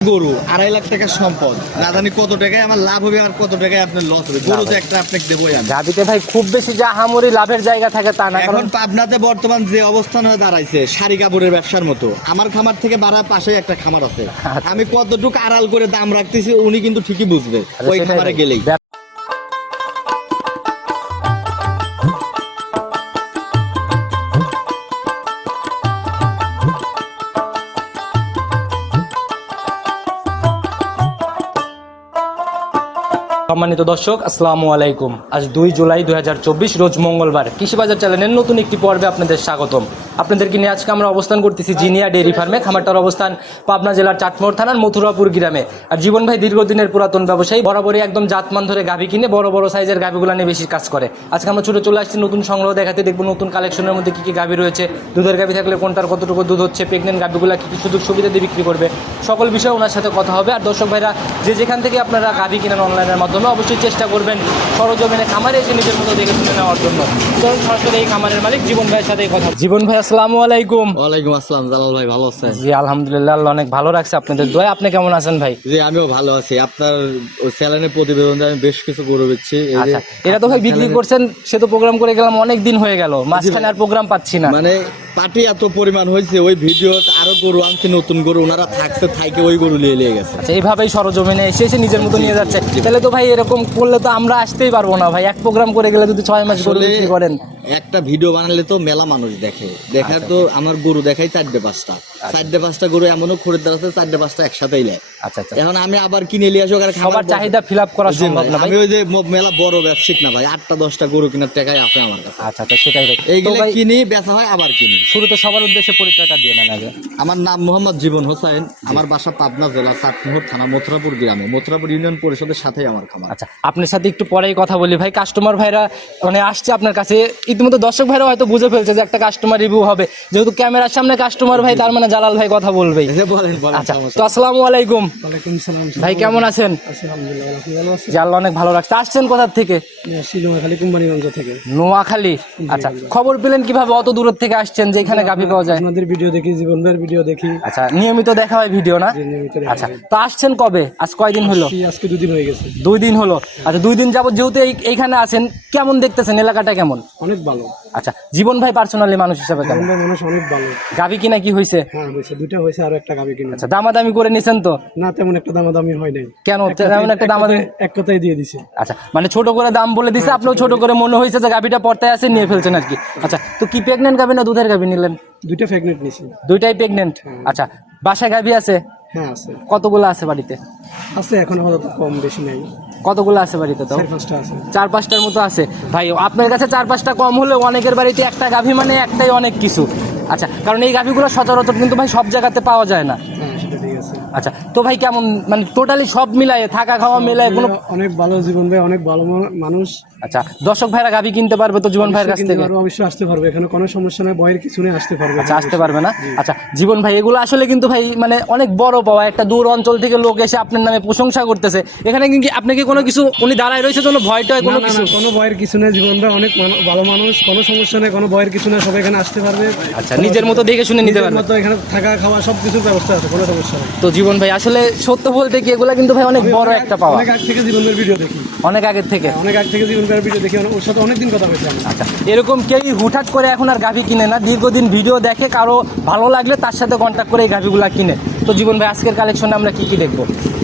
গরু আড়াই লাখ টাকার সম্পদ। না জানি কত টাকায় আমার লাভ হবে আর কত টাকায় আপনার লস হবে। গরু তো একটা আপনাকে দেবোই আমি। গাবিতে ভাই খুব বেশি যা হামরি লাভের জায়গা থাকে তা না এখন পাবনাতে বর্তমান যে অবস্থান হয়ে দাঁড়াইছে শাড়ি কাপড়ের ব্যবসার মতো আমার খামার থেকে বাড়া পাশে একটা খামার আছে। আচ্ছা। আমি কতটুকু আড়াল করে দাম রাখতেছি উনি কিন্তু ঠিকই বুঝবে আচ্ছা, ওই খামারে গেলেই। সম্মানিত দর্শক, আসসালামু আলাইকুম। আজ দুই জুলাই দুই হাজার চব্বিশ, রোজ মঙ্গলবার। কৃষিবাজার চ্যানেলের নতুন একটি পর্বে আপনাদের স্বাগতম। আপনাদেরকে নিয়ে আজকে আমরা অবস্থান করতেছি জিনিয়া ডেয়ারি ফার্মে, খামারটার অবস্থান পাবনা জেলার চাটমোড় থানার মথুরাপুর গ্রামে। আর জীবন ভাই দীর্ঘদিনের পুরাতন ব্যবসায়ী, বরাবরই একদম জাতমান ধরে গাভী কিনে বড় বড় সাইজের গাভীগুলো নিয়ে বেশি কাজ করে। আজকে আমরা ছুটে চলে আসছি, নতুন সংগ্রহ দেখাতে দেখব নতুন কালেকশনের মধ্যে কী কী গাভী রয়েছে, দুধের গাভী থাকলে কোনটার কতটুকু দুধ হচ্ছে প্রেগনেন্ট গাভীগুলো কি কি সুযোগ সুবিধা দিয়ে বিক্রি করবে, সকল বিষয়ে ওনার সাথে কথা হবে। আর দর্শক ভাইরা, যে যেখান থেকে আপনারা গাভী কিনেন অনলাইনের মাধ্যমে অবশ্যই চেষ্টা করবেন সরজমিনে খামারে এসে নিজের মতো দেখে শুনে নেওয়ার জন্য। সরাসরি এই খামারের মালিক জীবন ভাইয়ের সাথে কথা জীবন ভাই আসসালামু আলাইকুম। ওয়ালাইকুম আসসালাম জালাল ভাই ভালো আছেন? জি আলহামদুলিল্লাহ আল্লাহ অনেক ভালো রাখছে। আপনাদের দোয়া আপনি কেমন আছেন ভাই? জি আমিও ভালো আছি। আপনার প্রতিবেদন আমি বেশ কিছু গরু বেচছি আচ্ছা এটা তো ভাই বিক্রি করছেন সে তো প্রোগ্রাম করে গেলাম অনেক দিন হয়ে গেল। মাঝখানে আর প্রোগ্রাম পাচ্ছি না। মানে পার্টি এত পরিমাণ হয়েছে ওই ভিডিও আরও গরু আনছে নতুন গরু ওনারা থাকছে থাইকে ওই গরু নিয়ে নিয়ে গেছে। আচ্ছা এইভাবেই সরজমিনে এসে এসে নিজের মতো নিয়ে যাচ্ছে। তাহলে তো ভাই এরকম করলে তো আমরা আসতেই পারব না ভাই। এক প্রোগ্রাম করে গেলে যদি ছয় মাস গরু বিক্রি করেন। একটা ভিডিও বানালে তো মেলা মানুষ দেখে। দেখার তো আমার গরু দেখাই চারটে পাঁচটা। চারটে পাঁচটা গরু এমনও খরিদ্দার আছে চারটে পাঁচটা একসাথেই নেয়। আচ্ছা আচ্ছা। এখন আমি আবার কিনে নিয়ে আসি খাবার সবার চাহিদা ফিল আপ করা সম্ভব না আমি ওই যে মেলা বড় ব্যবসায়িক না ভাই আটটা দশটা গরু কেনার টাকাই আছে আমার কাছে। আচ্ছা আচ্ছা সেটাই ভাই। এইগুলো কিনি বেচা হয় আবার কিনি। শুরুতে সবার উদ্দেশ্যে পরিচয়টা দিয়ে নেন আগে। আমার নাম মোহাম্মদ জীবন হোসেন আমার বাসা পাবনা জেলা চাটমোহর থানা মথুরাপুর গ্রামে। মথুরাপুর ইউনিয়ন পরিষদের সাথেই আমার খামার। আচ্ছা আপনার সাথে একটু পরেই কথা বলি ভাই। কাস্টমার ভাইরা মানে আসছে আপনার কাছে ইতিমধ্যে দর্শক ভাইরা হয়তো বুঝে ফেলছে যে একটা কাস্টমার রিভিউ হবে। যেহেতু ক্যামেরার সামনে কাস্টমার ভাই তার মানে জালাল ভাই কথা বলবেই। বলেন আচ্ছা তো আসসালামু আলাইকুম। ভাই কেমন আছেন? আছি আলহামদুলিল্লাহ আপনি ভালো আছেন? যে আল্লাহ অনেক ভালো লাগছে। আসছেন কোথার থেকে? নোয়াখালী আচ্ছা খবর পেলেন কীভাবে? অত দূরের থেকে আসছেন যে এখানে গাভী পাওয়া যায়? আপনাদের ভিডিও দেখি জীবন ভাইয়ের ভিডিও দেখি। আচ্ছা নিয়মিত দেখা হয় ভিডিও না? আচ্ছা। তো আসছেন কবে? আজ কয়দিন হলো? আজকে দুদিন হয়ে গেছে। দুই দিন হলো। আচ্ছা দুই দিন যাবত যেহেতু এইখানে আছেন কেমন দেখতেছেন? এলাকাটা কেমন? অনেক ভালো। আচ্ছা জীবন ভাই পার্সোনালি মানুষ হিসাবে কেমন? ভাই মানুষ অনেক ভালো। গাভী কিনা কি হয়েছে হ্যাঁ হয়েছে দুইটা হয়েছে আরও একটা গাবি কিনে। আচ্ছা দামাদামি করে নিছেন তো? না তেমন একটা দামাদামি হয় নাই। কেন? তেমন একটা দামাদামি এক কথাই দিয়ে দিছে। আচ্ছা মানে ছোট করে দাম বলে দিছে আপনিও ছোট করে মনে হয়েছে যে গাভীটা পর্তায় আছে নিয়ে ফেলছেন আর কি। আচ্ছা তো কি প্রেগনেন্ট গাভী না দুধের গাভী নিলেন? দুইটা ফ্যাগনেট নিছি। দুইটাই প্রেগনেন্ট আচ্ছা বাসায় গাভী আছে? হ্যাঁ আছে। কতগুলো আছে বাড়িতে? আছে এখন আপাতত কম বেশি নাই। কতগুলো আছে বাড়িতে তো? চার পাঁচটার মতো আছে। ভাই আপনার কাছে চার পাঁচটা কম হলেও অনেকের বাড়িতে একটা গাভী মানে একটাই অনেক কিছু। আচ্ছা কারণ এই গাভীগুলো সচরাচর কিন্তু ভাই সব জায়গাতে পাওয়া যায় না। হ্যাঁ আচ্ছা তো ভাই কেমন মানে টোটালি সব মিলায় থাকা খাওয়া মিলায় কোনো অনেক ভালো জীবন ভাই অনেক ভালো মানুষ। আচ্ছা দর্শক ভাইরা গাভী কিনতে পারবে তো জীবন ভাইয়ের কাছ থেকে? অবশ্যই আসতে পারবে এখানে কোনো সমস্যা নাই বয়ের কিছু নেই আসতে পারবে আচ্ছা আসতে পারবে না? আচ্ছা জীবন ভাই এগুলো আসলে কিন্তু ভাই মানে অনেক বড় পাওয়া একটা দূর অঞ্চল থেকে লোক এসে আপনার নামে প্রশংসা করতেছে। এখানে কিন্তু আপনি কি কোনো কিছু উনি দাঁড়ায় রয়েছে কোনো ভয় টয় কোনো কিছু? কোনো ভয়ের কিছু নেই জীবন ভাই অনেক ভালো মানুষ কোনো সমস্যা নেই কোনো ভয়ের কিছু নেই সবাই এখানে আসতে পারবে। আচ্ছা নিজের মতো দেখে শুনে নিতে নিজের পারবে। মতো এখানে থাকা খাওয়া সব কিছুর ব্যবস্থা আছে কোনো সমস্যা নেই। তো জীবন ভাই আসলে সত্য বলতে কি এগুলো কিন্তু ভাই অনেক বড় একটা পাওয়া। অনেক আগ থেকে জীবন ভাইয়ের ভিডিও দেখি। অনেক আগের থেকে? অনেক আগ থেকে জীবন ভিডিও দেখে অনেক- ওর সাথে অনেকদিন কথা হয়েছে আচ্ছা এরকম কেউই হুটহাট করে এখন আর গাভি কিনে না। দীর্ঘদিন ভিডিও দেখে কারও ভালো লাগলে তার সাথে কন্ট্যাক্ট করে এই গাভিগুলো কিনে। তো জীবন ভাই আজকের কালেকশনে আমরা কি কি দেখব?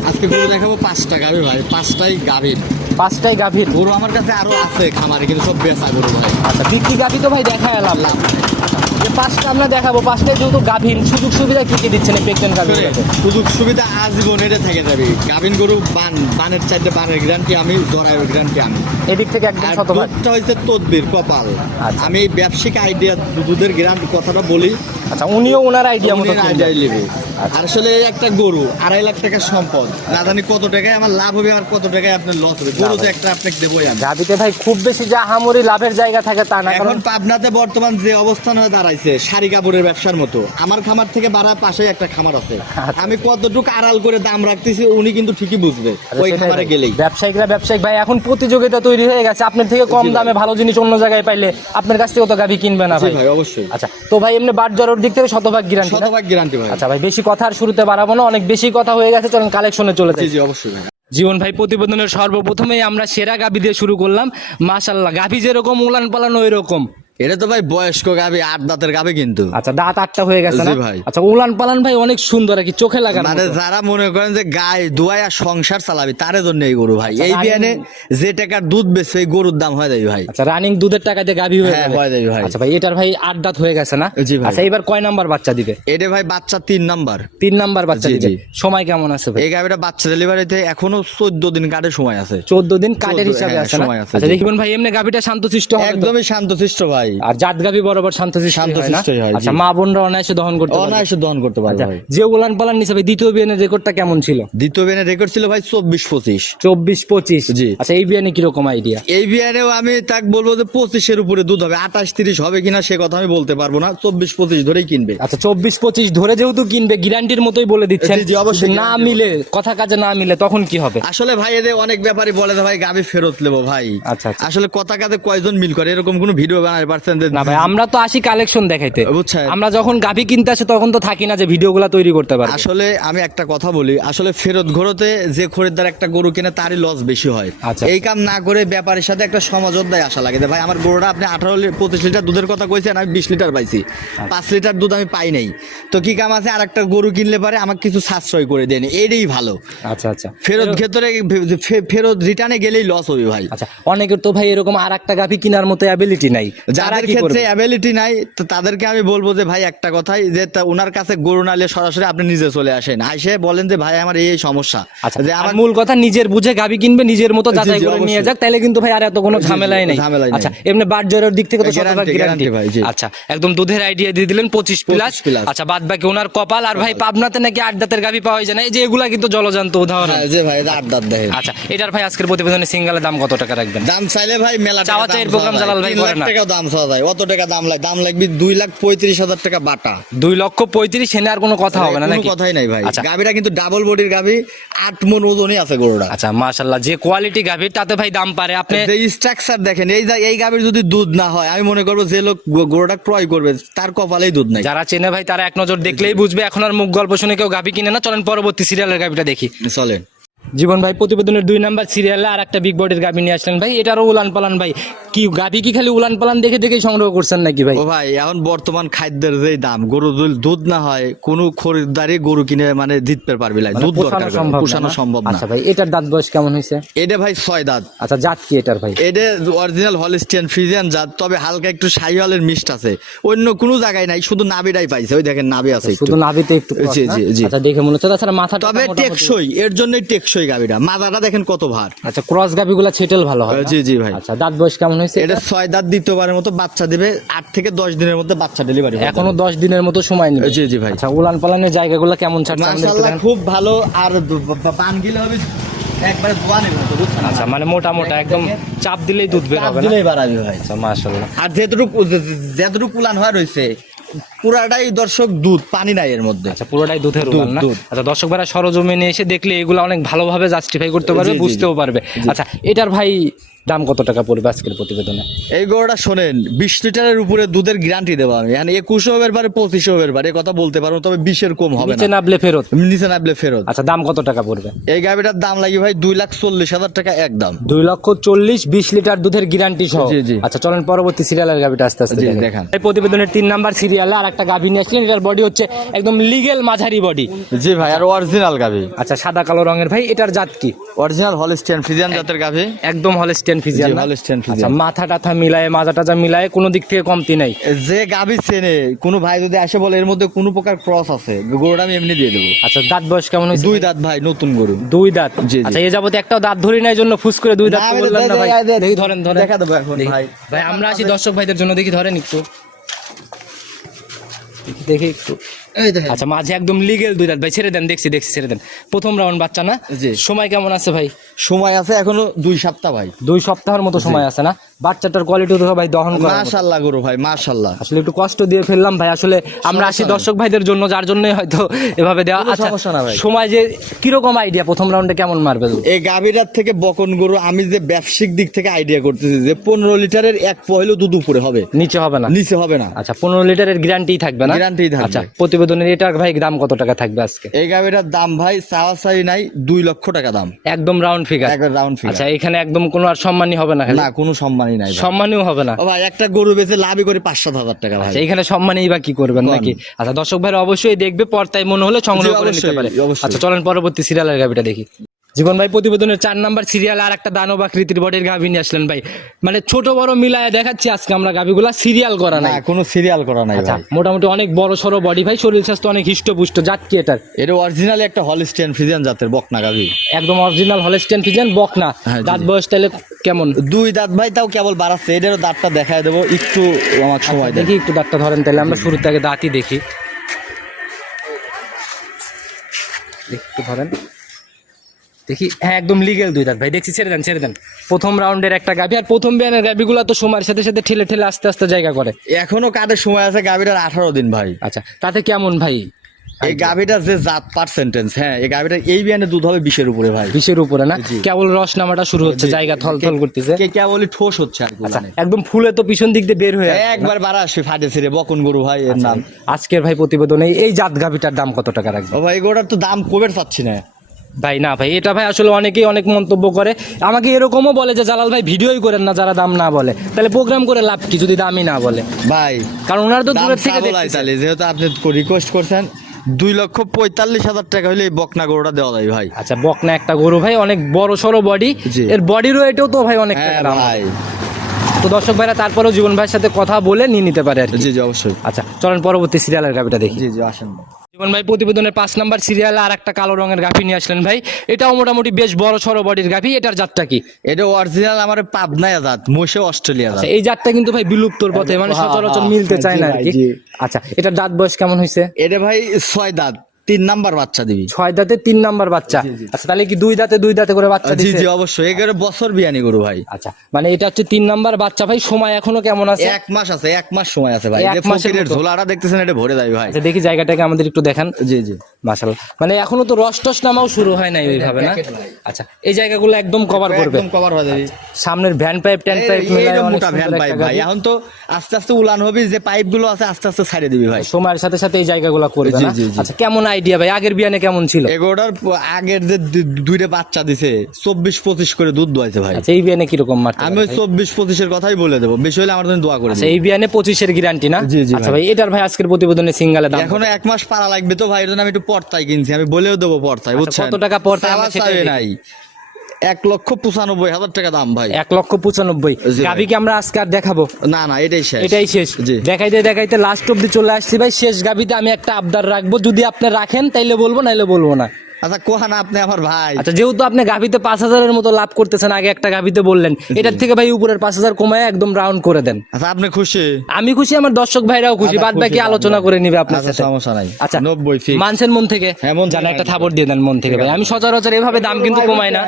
আজকে গরু দেখাবো পাঁচটা গাভি ভাই পাঁচটাই গাভীর পাঁচটাই গাভীর। গরু আমার কাছে আরও আছে খামারে কিন্তু সব বেচা গরু ভাই। আচ্ছা বিক্রি গাভি তো ভাই দেখা এলাম যে পাঁচটা আমরা দেখাবো পাঁচটাই যেহেতু গাভীন সুযোগ সুবিধা কি কি দিচ্ছেন প্রেগনেন্ট গাভীন সুযোগ সুবিধা আজীবন এটা থেকে যাবে। গাভিন গরু বান বানের চারটে বানের গ্যারান্টি আমি জরায়ু গ্যারান্টি আমি। এদিক থেকে একদম শতভাগ। দুধটা হচ্ছে তদবির কপাল। আচ্ছা। আমি ব্যবসায়িক আইডিয়া দুধের গ্যারান্টি কথাটা বলি আচ্ছা উনিও ওনার আইডিয়া মতো। নেবে। আচ্ছা। আসলে একটা গরু আড়াই লাখ টাকার সম্পদ। না জানি কত টাকায় আমার লাভ হবে আর কত টাকায় আপনার লস হবে। গরু তো একটা আপনাকে দেবোই আমি। গাভীতে ভাই খুব বেশি যে আহামরি লাভের জায়গা থাকে তা না কারণ পাবনাতে বর্তমান যে অবস্থান হয়ে দাঁড়াইছে শাড়ি কাপড়ের ব্যবসার মতো আমার খামার থেকে বাড়া পাশে একটা খামার আছে। আচ্ছা। আমি কতটুকু আড়াল করে দাম রাখতেছি উনি কিন্তু ঠিকই বুঝবে আচ্ছা, ওই খামারে গেলেই। ব্যবসায়িকরা ব্যবসায়িক ভাই এখন প্রতিযোগিতা তৈরি হয়ে গেছে। আপনার থেকে কম দামে ভালো জিনিস অন্য জায়গায় পাইলে আপনার কাছ থেকে তো গাভি কিনবে না ভাই। অবশ্যই। আচ্ছা তো ভাই এমনি বাট জ্বরের দিক থেকে শতভাগ গ্যারান্টি শতভাগ গ্যারান্টি ভাই। আচ্ছা ভাই বেশি কথা আর শুরুতে বাড়াবো না অনেক বেশি কথা হয়ে গেছে চলুন কালেকশনে চলে যাই। জি অবশ্যই ভাই। জীবন ভাই প্রতিবেদনের সর্বপ্রথমেই আমরা সেরা গাভি দিয়ে শুরু করলাম। মাশাল্লাহ গাভি যেরকম উলান পালান ওই রকম এটা তো ভাই বয়স্ক গাবে আট দাঁতের গাবে কিন্তু। আচ্ছা দাঁত আটটা হয়ে গেছে না? ভাই। আচ্ছা উলান পালান ভাই অনেক সুন্দর আর কি চোখে লাগার মানে যারা মনে করেন যে গায়ে দুয়াই আর সংসার চালাবি তার জন্য এই গরু ভাই। এই বিয়ানে যে টাকার দুধ বেচছে এই গরুর দাম হয় দেয় ভাই। আচ্ছা রানিং দুধের টাকা দিয়ে গাভি হয়ে হ্যাঁ, যাবে। হয়ে যাবে ভাই। আচ্ছা ভাই এটার ভাই আট দাঁত হয়ে গেছে না? জি ভাই। আচ্ছা এবার কয় নাম্বার বাচ্চা দিবে? এটা ভাই বাচ্চা তিন নাম্বার। তিন নাম্বার বাচ্চা দিবে। সময় কেমন আছে ভাই? এই গাবিটা বাচ্চা ডেলিভারিতে এখনও চোদ্দ দিন কাটে সময় আছে। চোদ্দ দিন কাটের হিসাবে হ্যাঁ, আছে না? সময় আছে, আচ্ছা দেখবেন ভাই এমনি গাভিটা শান্তশিষ্ট হবে একদমই শান্তশিষ্ট ভাই। আর জাত গাভি বরাবর শান্তশিষ্ট হয় হয়, আচ্ছা মা বোনরা অনায়াসে দহন করতে অনায়াসে দহন করতে পারবে আচ্ছা ভাই। যে উলান পালান নিছে ভাই দ্বিতীয় বিয়ানের রেকর্ডটা কেমন ছিল? দ্বিতীয় বিয়ানের রেকর্ড ছিল ভাই চব্বিশ পঁচিশ। চব্বিশ পঁচিশ। জি। আচ্ছা এই বিয়ানে কীরকম আইডিয়া এই বিয়ানেও আমি তাক বলব যে পঁচিশের উপরে দুধ হবে। আঠাশ তিরিশ হবে কিনা সে কথা আমি বলতে পারব না। চব্বিশ পঁচিশ ধরেই কিনবে। আচ্ছা চব্বিশ পঁচিশ ধরে যেহেতু কিনবে গ্যারান্টির মতোই বলে দিচ্ছেন। জি, অবশ্যই না মিলে কথা কাজে না মিলে তখন কি হবে? আসলে ভাই এদের অনেক ব্যাপারই বলে ভাই গাবি ফেরত নেব ভাই। আচ্ছা, আচ্ছা। আসলে কথা কাজে কয়জন মিল করে? এরকম কোনো ভিডিও বানাতে পারছেন না ভাই আমরা তো আসি কালেকশন দেখাইতে। বুঝছেন। আমরা যখন গাভি কিনতে আসি তখন তো থাকি না যে ভিডিওগুলো তৈরি করতে আসলে আমি একটা কথা বলি আসলে ফেরত ঘরতে যে খরিদ্দার একটা গরু কিনে তারই লস বেশি হয়। আচ্ছা। এই কাম না করে ব্যাপারের সাথে একটা আসা লাগে। ভাই আমার গরুটা আপনি আঠারো পঁচিশ লিটার দুধের কথা কইছেন আমি বিশ লিটার পাইছি। পাঁচ লিটার দুধ আমি পাই নাই। তো কি কাম আছে? আর একটা গরু কিনলে পারে আমাকে কিছু সাশ্রয় করে দেন। এইটাই ভালো। আচ্ছা আচ্ছা। ফেরত ক্ষেত্রে ফেরত রিটার্নে গেলেই লস হবে ভাই। আচ্ছা অনেকের তো ভাই এরকম আর একটা গাভি কেনার মতো অ্যাবিলিটি নাই। যারা যাদের ক্ষেত্রে অ্যাবিলিটি নাই তো তাদেরকে আমি বলব যে ভাই একটা কথাই যে ওনার কাছে গরু নালে সরাসরি আপনি নিজে চলে আসেন। আইসে বলেন যে ভাই আমার এই সমস্যা। আচ্ছা যে আমার মূল কথা নিজের বুঝে গাভি কিনবে নিজের মতো যাচাই করে নিয়ে যাক তাহলে কিন্তু ভাই আর এত কোনো ঝামেলাই নেই। আচ্ছা এমনি বাট জ্বরের দিক থেকে তো শতভাগ গ্যারান্টি ভাই, আচ্ছা একদম দুধের আইডিয়া দিয়ে দিলেন পঁচিশ প্লাস আচ্ছা বাদ বাকি ওনার কপাল আর ভাই পাবনাতে নাকি আট দাঁতের গাভি পাওয়া যায় না? এই যে এগুলা কিন্তু জলজান্ত উদাহরণ। হ্যাঁ, যে ভাই আট দাঁত দেখেন। আচ্ছা এটার ভাই আজকের প্রতিবেদনে সিঙ্গেলের দাম কত টাকা রাখবেন? দাম চাইলে ভাই মেলা চাওয়া চাইয়ের যায়। জালাল ভাই করে না। টাকা দাম যায় অত টাকা দাম লাগে দাম লাগবে দুই লাখ পঁয়ত্রিশ হাজার টাকা বাটা। দুই লক্ষ পঁয়ত্রিশ এনে আর কোনো কথা হবে না কোনো কথাই নাই ভাই। আচ্ছা। কিন্তু ডাবল বডির গাবি আট মন ওজনই আছে গরুটা। আচ্ছা মাশাল্লাহ যে কোয়ালিটি গাভীর তাতে ভাই দাম পারে। আপনি যে স্ট্রাকচার দেখেন এই এই যদি দুধ না হয় আমি মনে করব যে লোক গরুটা ক্রয় করবে তার কপালেই দুধ নাই। যারা চেনে ভাই তারা এক নজর দেখলেই বুঝবে। এখন আর মুখ গল্প শুনে কেউ গাভী কিনে না। চলেন পরবর্তী সিরিয়ালের গাভীটা দেখি। চলেন। জীবন ভাই প্রতিবেদনের দুই নাম্বার সিরিয়ালে আর একটা বিগ বডির গাভী নিয়ে আসলেন ভাই এটারও উলান পালান ভাই। কি গাভী কি খালি উলান পালান দেখে দেখেই সংগ্রহ করছেন নাকি ভাই? ও ভাই এখন বর্তমান খাদ্যের যে দাম গরু দুধ না হয় কোনো খরিদ্দারই গরু কিনে মানে জিততে পারবি না মানে দুধ দরকার সম্ভব পোষানো সম্ভব না। আচ্ছা ভাই এটার দাঁত বয়স কেমন হয়েছে? এটা ভাই ছয় দাঁত। আচ্ছা জাত কি এটার ভাই? এটা অরিজিনাল হলিস্টিয়ান ফ্রিজিয়ান জাত তবে হালকা একটু শাহিওয়ালের মিষ্ট আছে। অন্য কোনো জায়গায় নাই শুধু নাবিটাই পাইছে ওই দেখেন নাবি আছে একটু। শুধু নাভিতে একটু জি, জি, জি। আচ্ছা দেখে মনে হচ্ছে। তাছাড়া মাথা তবে টেকসই এর জন্যই টেকসই গাবিটা। মাদাটা দেখেন কত ভার। আচ্ছা ক্রস গাবিগুলা ছেটেল ভালো হয় জি জি ভাই। আচ্ছা দাঁত বয়স কেমন হয়েছে এটা ছয় দাঁত দ্বিতীয়বারের মতো বাচ্চা দিবে আট থেকে দশ দিনের মধ্যে বাচ্চা ডেলিভারি এখনও দশ দিনের মতো সময় নেবে? জি জি ভাই। আচ্ছা উলান পালানের জায়গাগুলো কেমন ছাড়ছে মাশাআল্লাহ খুব ভালো। আর বান গিলে হবে একবারে বুঝছেন আচ্ছা মানে মোটা মোটা একদম চাপ দিলেই দুধ বের হবে দিলেই বাড়াবে ভাই। আচ্ছা মাশাআল্লাহ। আর যেটুকু যেটুকু পুলান হওয়া রয়েছে পুরাটাই দর্শক দুধ পানি নাই এর মধ্যে। আচ্ছা পুরোটাই দুধের দুধ, উলান না। আচ্ছা দর্শক ভাইরা সরজমিনে এসে দেখলে এগুলো অনেক ভালোভাবে জাস্টিফাই করতে পারবে বুঝতেও পারবে। আচ্ছা এটার ভাই দাম কত টাকা পড়বে আজকের প্রতিবেদনে? এই গরুটা শোনেন বিশ লিটারের উপরে দুধের গ্যারান্টি দেবো আমি। মানে একুশে হবের পারে পঁচিশে হবের পারে কথা বলতে পারব তবে বিশের কম হবে নিচে নাবলে ফেরত? নিচে নামলে ফেরত। আচ্ছা দাম কত টাকা পড়বে? এই গাভিটার দাম লাগে ভাই দুই লাখ চল্লিশ হাজার টাকা একদম। দুই লক্ষ চল্লিশ বিশ লিটার দুধের গ্যারান্টি সহ। আচ্ছা চলেন পরবর্তী সিরিয়ালের গাভিটা আস্তে আস্তে দেখেন। এই প্রতিবেদনের তিন নাম্বার সিরিয়ালে আর একটা গাভি নিয়ে আসলেন এটার বডি হচ্ছে একদম লিগেল মাঝারি বডি জি ভাই আর অরিজিনাল গাভি। আচ্ছা সাদা কালো রঙের ভাই এটার জাত কি? অরিজিনাল হলিস্টিয়ান ফ্রিজিয়ান জাতের গাভি। একদম হলস্টেন ফিজিয়ান মাথা টাথা মিলায় মাজা টাজা মিলায় কোনো দিক থেকে কমতি নাই। যে গাভি চেনে কোনো ভাই যদি আসে বলে এর মধ্যে কোনো প্রকার ক্রস আছে গরুটা আমি এমনি দিয়ে দেবো। আচ্ছা দাঁত বয়স কেমন হয়েছে? দুই দাঁত ভাই নতুন গরু। দুই দাঁত। আচ্ছা এ যাবত একটাও দাঁত ধরি নাই জন্য ফুস করে দুই দাঁত বললাম না ভাই? দেখি ধরেন ধরেন। দেখা দেবো এখন ভাই। ভাই আমরা আসি দর্শক ভাইদের জন্য দেখি ধরেন একটু। দেখি- একটু। এই আচ্ছা মাঝে একদম লিগেল দুই দাঁত ভাই ছেড়ে দেন দেখছি দেখছি ছেড়ে দেন। প্রথম রাউন্ড বাচ্চা না? সময় কেমন আছে ভাই? সময় আছে এখনও দুই সপ্তাহ ভাই। দুই সপ্তাহের মতো সময় আছে না? বাচ্চাটার কোয়ালিটি তো ভাই দহন করা মাশাল্লাহ গরু ভাই মাশাল্লাহ আসলে একটু কষ্ট দিয়ে ফেললাম ভাই। আসলে আমরা আসি দর্শক ভাইদের জন্য যার জন্যই হয়তো এভাবে দেওয়া। আচ্ছা। সময় যে কীরকম আইডিয়া প্রথম রাউন্ডে কেমন মারবে? এই গাভীরার থেকে বকন গরু আমি যে ব্যবসায়িক দিক থেকে আইডিয়া করতেছি যে পনেরো লিটারের এক পহেলো দুধ উপরে হবে। নিচে হবে না? নিচে হবে না। আচ্ছা পনেরো লিটারের গ্যারান্টি থাকবে না? Guarantee থাকবে। আচ্ছা প্রতিবেদনের এটার ভাই দাম কত টাকা থাকবে আজকে? এই গাভীটার দাম ভাই চাওয়া চাই নাই দুই লক্ষ টাকা দাম। একদম রাউন্ড ফিগার একদম রাউন্ড আচ্ছা ফিগার এখানে একদম কোনো আর সম্মানই হবে না না কোনো সম্মানই নাই ভাই। হবে না। ভাই একটা গরু বেচে লাভই করে পাঁচ সাত হাজার টাকা ভাই। আচ্ছা এখানে সম্মানই বা কি করবেন নাকি? আচ্ছা দর্শক ভাই অবশ্যই দেখবে পর্তায় মনে হলে সংগ্রহ করে নিতে পারে। আচ্ছা চলেন পরবর্তী সিরিয়ালের গাভিটা দেখি। জীবন ভাই প্রতিবেদনের চার নাম্বার সিরিয়াল আর একটা দানব আকৃতির বডির গাভি নিয়ে আসলেন ভাই। মানে ছোট বড় মিলায় দেখাচ্ছি আজকে আমরা গাভিগুলা সিরিয়াল করা না নাই। কোনো সিরিয়াল করা নাই আচ্ছা ভাই। মোটামুটি অনেক বড় সড়ো বডি ভাই শরীর স্বাস্থ্য অনেক হিষ্টপুষ্ট জাত কি এটার। এটা অরিজিনালি একটা হলিস্টিয়ান ফ্রিজিয়ান জাতের বকনা গাভী। একদম অরিজিনাল হলেস্টেন ফিজেন বকনা। হ্যাঁ, দাঁত বয়স তাহলে কেমন? দুই দাঁত ভাই তাও কেবল বাড়াচ্ছে। এদেরও দাঁতটা দেখায় দেবো একটু আমার সময় দেখি একটু দাঁতটা ধরেন তাহলে আমরা শুরু থেকে দাঁতই দেখি। একটু ধরেন। দেখি হ্যাঁ একদম লিগেল দুই দাঁত। ভাই দেখছি ছেড়ে দেন ছেড়ে দেন। প্রথম রাউন্ডের একটা গাভি আর প্রথম বিয়ানের গাভিগুলো তো সময়ের সাথে সাথে ঠেলে ঠেলে আস্তে আস্তে জায়গা করে। এখনও কাদের সময় আছে গাভীটার আঠারো দিন ভাই। আচ্ছা তাতে কেমন ভাই? এই গাভীটার যে জাত পার্সেন্টেজ হ্যাঁ এই গাভীটার এই বিয়ানে দুধ হবে বিশের উপরে ভাই। বিশের উপরে না? কেবল রস নামাটা শুরু হচ্ছে জায়গা থল থল করতেছে। কে কেবলই ঠোস হচ্ছে আর আচ্ছা মানে। একদম ফুলে তো পিছন দিক দিয়ে বের হয়ে একবার বাড়া আসবে ফাটে ছিঁড়ে বকন গরু ভাই এর নাম। আজকের ভাই প্রতিবেদনে এই জাত গাভিটার দাম কত টাকা রাখবে? ও ভাই গোটার তো দাম কবের চাচ্ছি না। ভাই না ভাই এটা ভাই আসলে অনেকেই অনেক মন্তব্য করে। আমাকে এরকমও বলে যে জালাল ভাই ভিডিওই করেন না যারা দাম না বলে। তাহলে প্রোগ্রাম করে লাভ কি যদি দামই না বলে? ভাই কারণ ওনারা তো দূরের থেকে তাহলে যেহেতু আপনি রিকোয়েস্ট করছেন দুই লক্ষ পঁয়তাল্লিশ হাজার টাকা হলে এই বকনা গরুটা দেওয়া যায় ভাই। আচ্ছা বকনা একটা গরু ভাই অনেক বড় সড়ো বডি। এর বডিরও এটাও তো ভাই অনেক হ্যাঁ টাকা দাম। ভাই। তো দর্শক ভাইরা তারপরেও জীবন ভাইয়ের সাথে কথা বলে নিয়ে নিতে পারে আর জি জি অবশ্যই। আচ্ছা চলেন পরবর্তী সিরিয়ালের গাভিটা দেখি। জি জি আসেন। জীবন ভাই প্রতিবেদনের পাঁচ নাম্বার সিরিয়ালে আর একটা কালো রঙের গাফি নিয়ে আসলেন ভাই। এটাও মোটামুটি বেশ বড় সড়ো বডির গাফি এটার জাতটা কি? এটা অরিজিনাল আমার পাবনায় জাত মোশে অস্ট্রেলিয়া জাত। আচ্ছা এই জাতটা কিন্তু ভাই বিলুপ্তর পথে মানে হ্যাঁ, সচরাচর হ্যাঁ, মিলতে হ্যাঁ, চায় না আর কি। আচ্ছা এটার দাঁত বয়স কেমন হয়েছে এটা ভাই ছয় দাঁত। তিন নাম্বার বাচ্চা দিবি। ছয় দাঁতে তিন নাম্বার বাচ্চা। আচ্ছা তাহলে কি দুই দাঁতে দুই দাঁতে করে বাচ্চা জি জি অবশ্যই। এগারো বছর বিয়ানি গরু ভাই। আচ্ছা মানে এটা হচ্ছে তিন নাম্বার বাচ্চা ভাই। সময় এখনও কেমন আছে? এক মাস আছে এক মাস সময় আছে ভাই। এক মাসের। ঝোলাটা দেখতেছেন এটা ভরে যাবে ভাই। আচ্ছা দেখি জায়গাটাকে আমাদের একটু দেখান। জি জি। মাশাল মানে এখনও তো রস টস নামাও শুরু হয় নাই ওইভাবে না? আচ্ছা এই জায়গাগুলো একদম কভার করবে। একদম কভার হয়ে যাবে। সামনের ভ্যান পাইপ ট্যান পাইপ মিলায় মোটা ভ্যান পাইপ ভাই এখন তো আস্তে আস্তে উলান হবে যে পাইপগুলো আছে আস্তে আস্তে ছাড়িয়ে দিবি ভাই। সময়ের সাথে সাথে এই জায়গাগুলো করবে না। আচ্ছা কেমন আইডিয়া ভাই? আগের বিয়ানে কেমন ছিল? আগের যে দুইটা বাচ্চা দিছে চব্বিশ পঁচিশ করে দুধ দোয়াইছে ভাই। আচ্ছা এই বিয়ানে কীরকম মারতে আমি ওই? চব্বিশ পঁচিশের কথাই বলে দেবো। বেশি হলে আমার জন্য দোয়া করে আচ্ছা এই বিয়ানে পঁচিশের গ্যারান্টি না? জি, জি, আচ্ছা ভাই। ভাই এটার ভাই আজকের প্রতিবেদনে সিঙ্গালে দাম এখনও এক মাস পারা লাগবে তো ভাই এর জন্য আমি একটু পর্তায় কিনছি আমি বলেও দেবো পর্তায় আচ্ছা, বুঝছেন? কত টাকা পর্তায়? আমার সেটাই নাই। এক লক্ষ পঁচানব্বই হাজার টাকা দাম ভাই। এক লক্ষ পঁচানব্বই। গাভিকে গাবি কি আমরা আজকে আর দেখাবো? না না এটাই শেষ। এটাই শেষ। দেখাইতে দেখাইতে লাস্ট অব্দি চলে আসছি ভাই। শেষ গাবিতে আমি একটা আবদার রাখব। যদি আপনি রাখেন তাইলে বলব নাইলে বলব না। আচ্ছা কোহান আপনি আমার ভাই। আচ্ছা যেহেতু আপনি গাভিতে পাঁচ হাজারের মতো লাভ করতেছেন আগে একটা গাভিতে বললেন। এটার থেকে ভাই উপরের পাঁচ হাজার কমায় একদম রাউন্ড করে দেন। আচ্ছা আপনি খুশি? আমি খুশি আমার দর্শক ভাইরাও খুশি আচ্ছা, বাদ বাকি আলোচনা করে নিবে আপনার আচ্ছা সাথে। সমস্যা নাই। আচ্ছা নব্বই মানছেন মন থেকে? হ্যাঁ, মন জানা একটা। থাপড় দিয়ে দেন মন থেকে ভাই। আমি সচরাচর এভাবে দাম কিন্তু কমাই না।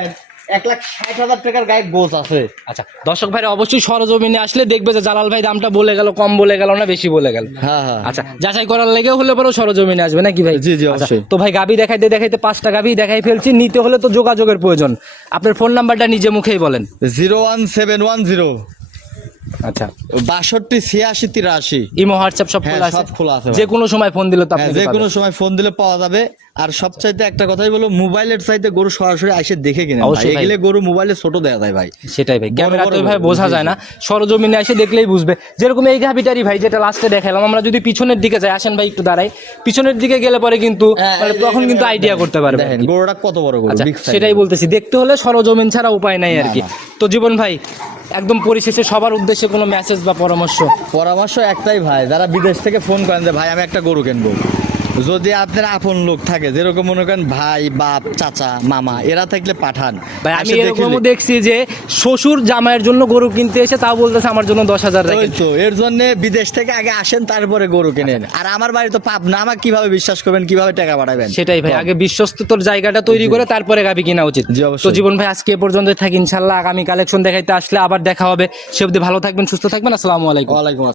এক লাখ ষাট হাজার টাকার গায়ে গোছ আছে। আচ্ছা দর্শক ভাইরা অবশ্যই সরজমিনে আসলে দেখবে যে জালাল ভাই দামটা বলে গেল কম বলে গেল না বেশি বলে গেল। হ্যাঁ হ্যাঁ। আচ্ছা যাচাই করার লেগে হলে পরেও সরজমিনে আসবে নাকি ভাই? জি, জি, আচ্ছা, অবশ্যই। তো ভাই গাবি দেখাইতে দেখাইতে পাঁচটা গাবি দেখাই ফেলছি নিতে হলে তো যোগাযোগের প্রয়োজন। আপনার ফোন নাম্বারটা নিজে মুখেই বলেন। Zero one seven one zero. আচ্ছা। বাষট্টি ছিয়াশি তিরাশি। ইমো হোয়াটসঅ্যাপ সব হ্যাঁ, খোলা আছে। সব খোলা আছে। যে কোনো সময় ফোন দিলে তো আপনি যে কোনো সময় ফোন দিলে পাওয়া যাবে। আর সবচাইতে একটা কথাই বলো মোবাইলের চাইতে গরু সরাসরি এসে দেখে কিনে অবশ্যই। এগুলো গরু মোবাইলে ছোট দেয়া যায় ভাই। সেটাই ভাই ক্যামেরা তো ভাই বোঝা যায়। না। সরজমিনে এসে দেখলেই বুঝবে। যেরকম এই গাভিটারি ভাই যেটা লাস্টে দেখালাম আমরা যদি পিছনের দিকে যাই আসেন ভাই একটু দাঁড়াই। পিছনের দিকে গেলে পরে কিন্তু মানে তখন কিন্তু আইডিয়া করতে পারবে দেখেন গরুটা কত বড় গরু আচ্ছা সেটাই বলতেছি দেখতে হলে সরজমিন ছাড়া উপায় নাই আর কি। তো জীবন ভাই একদম পরিশেষে সবার উদ্দেশ্যে কোনো মেসেজ বা পরামর্শ? পরামর্শ একটাই ভাই যারা বিদেশ থেকে ফোন করেন যে ভাই আমি একটা গরু কিনবো। যদি আপনার আপন লোক থাকে যেরকম মনে করেন ভাই বাপ চাচা মামা এরা থাকলে পাঠান। আমি দেখিলে- দেখছি যে শ্বশুর জামাইয়ের জন্য গরু কিনতে এসে তাও বলতেছে আমার জন্য দশ হাজার তো এর জন্য বিদেশ থেকে আগে আসেন তারপরে গরু কেনেন। আর আমার বাড়ি তো পাপ না আমাকে কীভাবে বিশ্বাস করবেন কীভাবে টাকা পাঠাবেন? সেটাই ভাই আগে বিশ্বস্ততর জায়গাটা তৈরি করে তারপরে গাবি কিনা উচিত। তো জীবন ভাই আজকে এ পর্যন্ত থাকি ইনশাল্লাহ আগামী কালেকশন দেখাইতে আসলে আবার দেখা হবে। সে অবধি ভালো থাকবেন সুস্থ থাকবেন আসসালামু আলাইকুম। আসসালাম।